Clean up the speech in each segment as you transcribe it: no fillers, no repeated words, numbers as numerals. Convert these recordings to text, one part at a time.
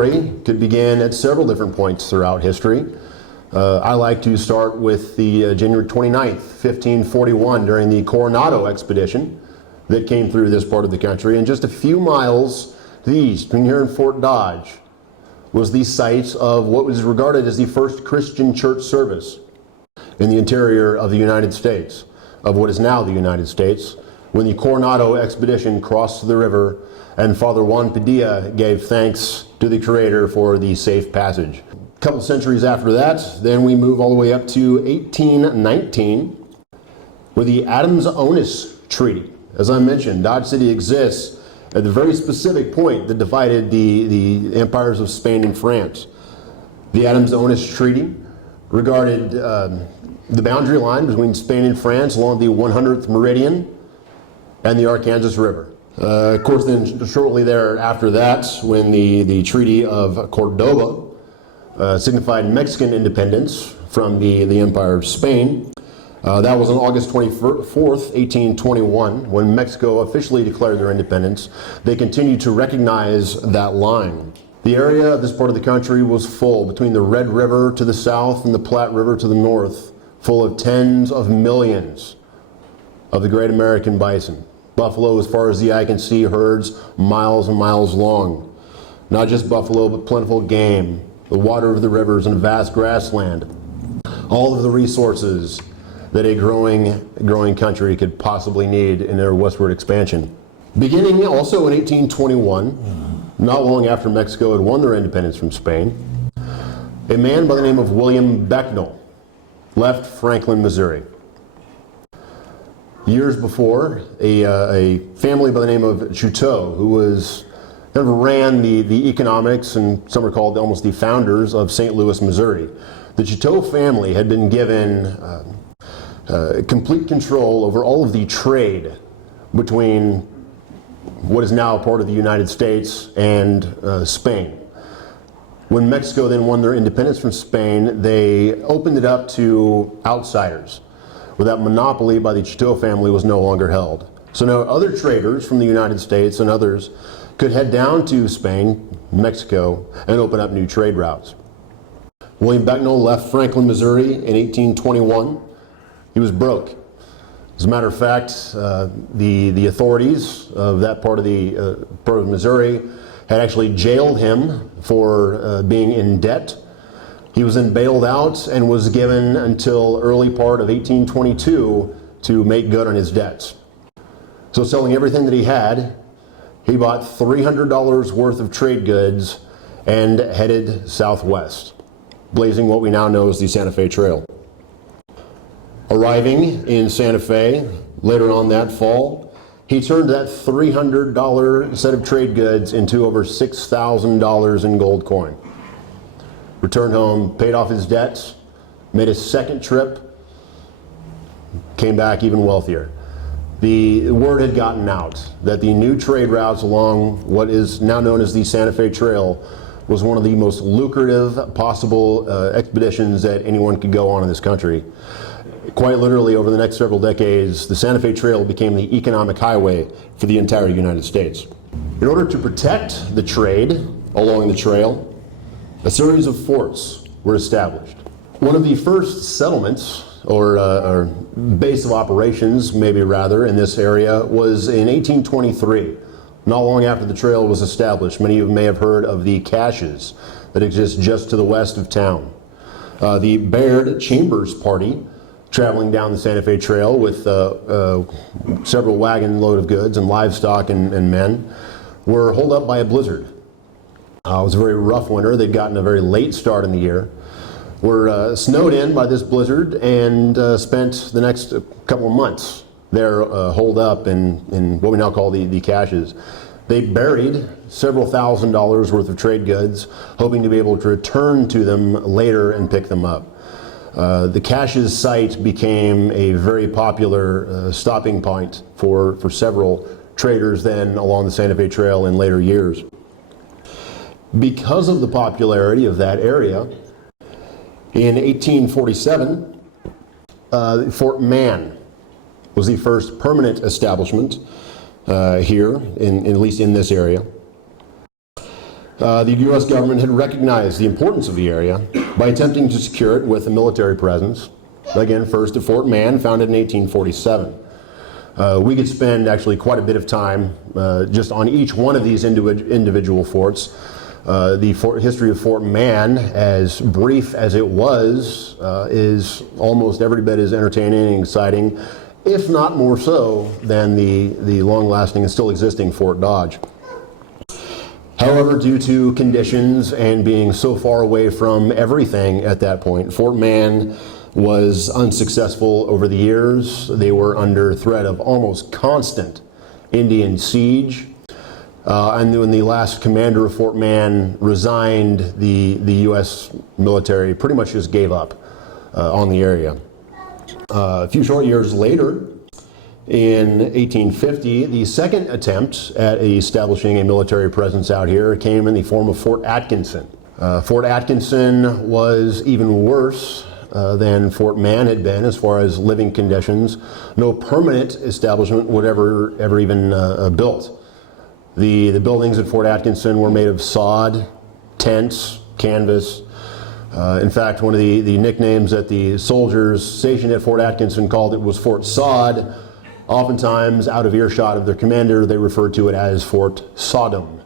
story could begin at several different points throughout history. I like to start with the January 29th, 1541, during the Coronado expedition that came through this part of the country. And just a few miles to the east, between here and Fort Dodge, was the site of what was regarded as the first Christian church service in the interior of the United States, of what is now the United States, when the Coronado expedition crossed the river and Father Juan Padilla gave thanks to the Creator for the safe passage. A couple centuries after that, then we move all the way up to 1819 with the Adams-Onus Treaty. As I mentioned, Dodge City exists at the very specific point that divided the empires of Spain and France. The Adams-Onus Treaty regarded the boundary line between Spain and France along the 100th meridian and the Arkansas River. Of course, then shortly thereafter that, when the Treaty of Cordoba signified Mexican independence from the Empire of Spain. That was on August 24th, 1821, when Mexico officially declared their independence. They continued to recognize that line. The area of this part of the country was full, between the Red River to the south and the Platte River to the north, full of tens of millions of the great American bison. Buffalo, as far as the eye can see, herds miles and miles long. Not just buffalo, but plentiful game, the water of the rivers, and vast grassland. All of the resources that a growing country could possibly need in their westward expansion. Beginning also in 1821, not long after Mexico had won their independence from Spain, a man by the name of William Becknell left Franklin, Missouri. Years before, a family by the name of Chouteau, who was kind of ran the economics, and some are called almost the founders of St. Louis, Missouri. The Chouteau family had been given complete control over all of the trade between what is now a part of the United States and Spain. When Mexico then won their independence from Spain, they opened it up to outsiders, where that monopoly by the Chouteau family was no longer held. So now other traders from the United States and others could head down to Spain, Mexico, and open up new trade routes. William Becknell left Franklin, Missouri in 1821. He was broke. As a matter of fact, the authorities of that part of Missouri had actually jailed him for being in debt. He was then bailed out and was given until early part of 1822 to make good on his debts. So selling everything that he had, he bought $300 worth of trade goods and headed southwest, blazing what we now know as the Santa Fe Trail. Arriving in Santa Fe later on that fall, he turned that $300 set of trade goods into over $6,000 in gold coin. Returned home, paid off his debts, made a second trip, came back even wealthier. The word had gotten out that the new trade routes along what is now known as the Santa Fe Trail was one of the most lucrative possible expeditions that anyone could go on in this country. Quite literally, over the next several decades, the Santa Fe Trail became the economic highway for the entire United States. In order to protect the trade along the trail, a series of forts were established. One of the first settlements, or base of operations, maybe rather, in this area was in 1823. Not long after the trail was established. Many of you may have heard of the caches that exist just to the west of town. The Baird Chambers party, traveling down the Santa Fe Trail with several wagon load of goods and livestock and men, were holed up by a blizzard. It was a very rough winter. They'd gotten a very late start in the year. Were snowed in by this blizzard and spent the next couple of months there holed up in what we now call the caches. They buried several $1,000s worth of trade goods, hoping to be able to return to them later and pick them up. The caches site became a very popular stopping point for several traders then along the Santa Fe Trail in later years. Because of the popularity of that area, in 1847, Fort Mann was the first permanent establishment here, at least in this area. The U.S. government had recognized the importance of the area by attempting to secure it with a military presence. Again, first at Fort Mann, founded in 1847. We could spend actually quite a bit of time just on each one of these individual forts. The history of Fort Mann, as brief as it was, is almost every bit as entertaining and exciting, if not more so, than the long-lasting and still existing Fort Dodge. However, due to conditions and being so far away from everything at that point, Fort Mann was unsuccessful over the years. They were under threat of almost constant Indian siege. And when the last commander of Fort Mann resigned, the U.S. military pretty much just gave up on the area. A few short years later, in 1850, the second attempt at establishing a military presence out here came in the form of Fort Atkinson. Fort Atkinson was even worse than Fort Mann had been as far as living conditions. No permanent establishment would ever even built. The buildings at Fort Atkinson were made of sod, tents, canvas. In fact, one of the nicknames that the soldiers stationed at Fort Atkinson called it was Fort Sod. Oftentimes, out of earshot of their commander, they referred to it as Fort Sodom,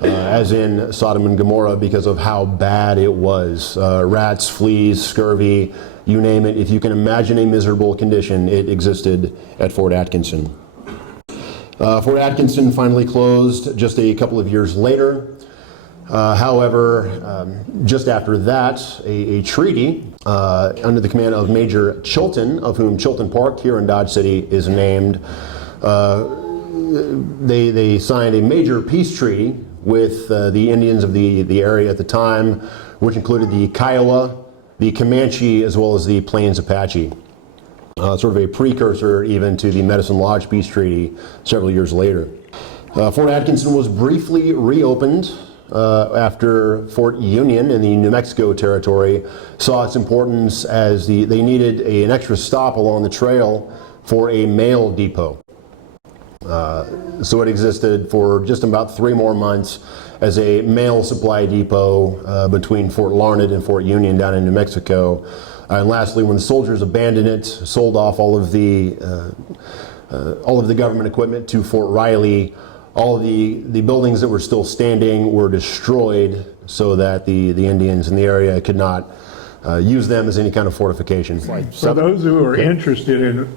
as in Sodom and Gomorrah, because of how bad it was. Rats, fleas, scurvy, you name it. If you can imagine a miserable condition, it existed at Fort Atkinson. Fort Atkinson finally closed just a couple of years later. However, just after that, a treaty under the command of Major Chilton, of whom Chilton Park here in Dodge City is named, they signed a major peace treaty with the Indians of the area at the time, which included the Kiowa, the Comanche, as well as the Plains Apache. Sort of a precursor even to the Medicine Lodge Peace Treaty several years later. Fort Atkinson was briefly reopened after Fort Union in the New Mexico territory saw its importance as they needed an extra stop along the trail for a mail depot. So it existed for just about 3 more months as a mail supply depot between Fort Larned and Fort Union down in New Mexico. And lastly, when the soldiers abandoned it, sold off all of the government equipment to Fort Riley, all of the buildings that were still standing were destroyed so that the Indians in the area could not use them as any kind of fortification. For those who are interested in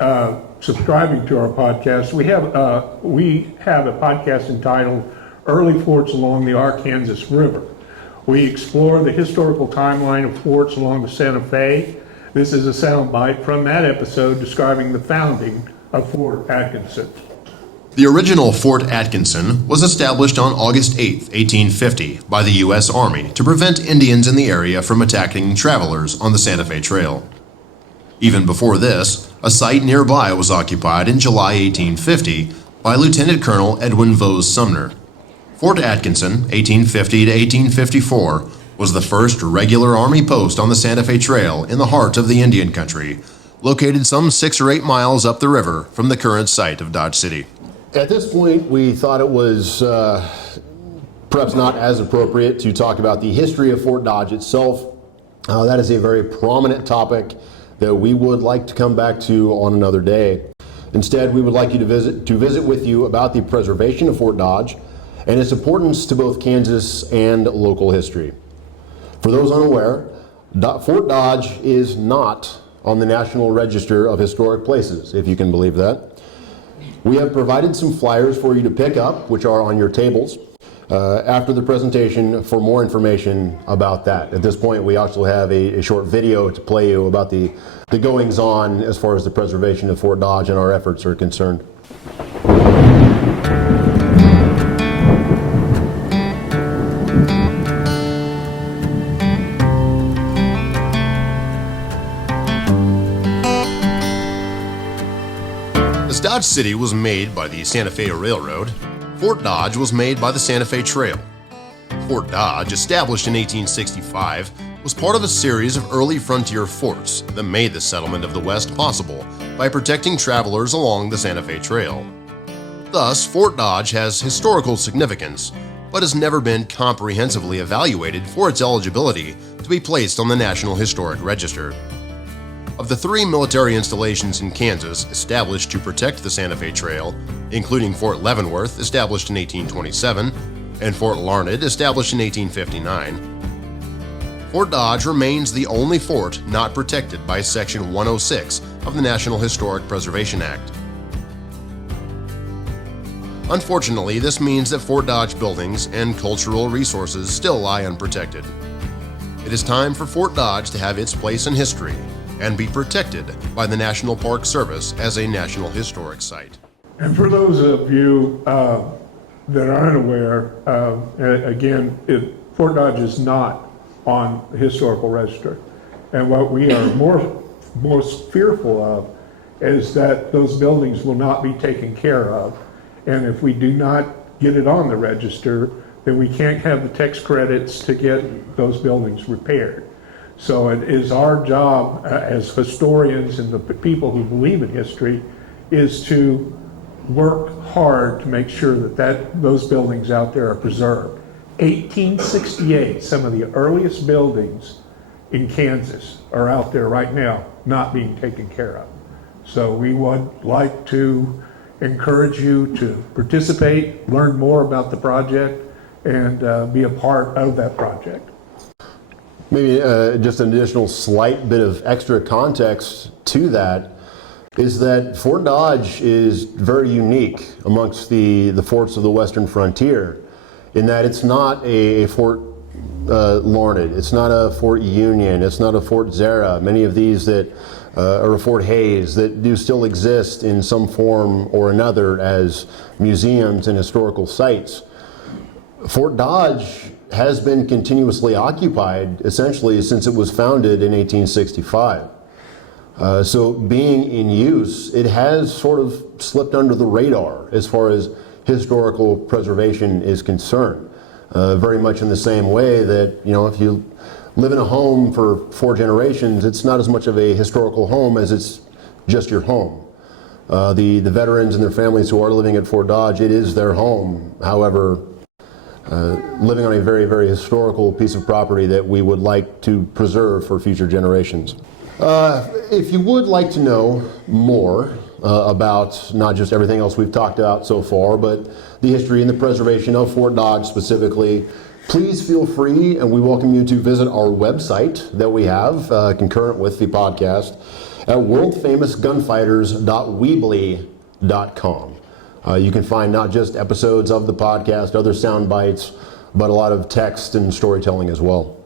subscribing to our podcast, we have a podcast entitled Early Forts Along the Arkansas River. We explore the historical timeline of forts along the Santa Fe. This is a soundbite from that episode describing the founding of Fort Atkinson. The original Fort Atkinson was established on August 8, 1850, by the U.S. Army to prevent Indians in the area from attacking travelers on the Santa Fe Trail. Even before this, a site nearby was occupied in July 1850 by Lieutenant Colonel Edwin Vose Sumner. Fort Atkinson, 1850 to 1854, was the first regular Army post on the Santa Fe Trail in the heart of the Indian country, located some 6 or 8 miles up the river from the current site of Dodge City. At this point, we thought it was perhaps not as appropriate to talk about the history of Fort Dodge itself. That is a very prominent topic that we would like to come back to on another day. Instead, we would like you to visit with you about the preservation of Fort Dodge and its importance to both Kansas and local history. For those unaware, Fort Dodge is not on the National Register of Historic Places, if you can believe that. We have provided some flyers for you to pick up, which are on your tables, after the presentation for more information about that. At this point, we also have a short video to play you about the goings-on as far as the preservation of Fort Dodge and our efforts are concerned. Dodge City was made by the Santa Fe Railroad. Fort Dodge was made by the Santa Fe Trail. Fort Dodge, established in 1865, was part of a series of early frontier forts that made the settlement of the West possible by protecting travelers along the Santa Fe Trail. Thus, Fort Dodge has historical significance but has never been comprehensively evaluated for its eligibility to be placed on the National Historic Register. Of the 3 military installations in Kansas established to protect the Santa Fe Trail, including Fort Leavenworth, established in 1827, and Fort Larned, established in 1859, Fort Dodge remains the only fort not protected by Section 106 of the National Historic Preservation Act. Unfortunately, this means that Fort Dodge buildings and cultural resources still lie unprotected. It is time for Fort Dodge to have its place in history and be protected by the National Park Service as a National Historic Site. And for those of you that aren't aware, again, Fort Dodge is not on the historical register. And what we are most fearful of is that those buildings will not be taken care of. And if we do not get it on the register, then we can't have the tax credits to get those buildings repaired. So it is our job as historians and the people who believe in history is to work hard to make sure that those buildings out there are preserved. 1868, some of the earliest buildings in Kansas are out there right now not being taken care of. So we would like to encourage you to participate, learn more about the project, and be a part of that project. Maybe just an additional slight bit of extra context to that is that Fort Dodge is very unique amongst the forts of the western frontier in that it's not a Fort Larned, it's not a Fort Union, it's not a Fort Zara, many of these that or a Fort Hayes that do still exist in some form or another as museums and historical sites. Fort Dodge has been continuously occupied essentially since it was founded in 1865. So being in use, it has sort of slipped under the radar as far as historical preservation is concerned. Very much in the same way that, you know, if you live in a home for 4 generations, it's not as much of a historical home as it's just your home. The veterans and their families who are living at Fort Dodge, it is their home. However, living on a very, very historical piece of property that we would like to preserve for future generations. If you would like to know more about not just everything else we've talked about so far, but the history and the preservation of Fort Dodge specifically, please feel free, and we welcome you to visit our website that we have concurrent with the podcast at worldfamousgunfighters.weebly.com. You can find not just episodes of the podcast, other sound bites, but a lot of text and storytelling as well.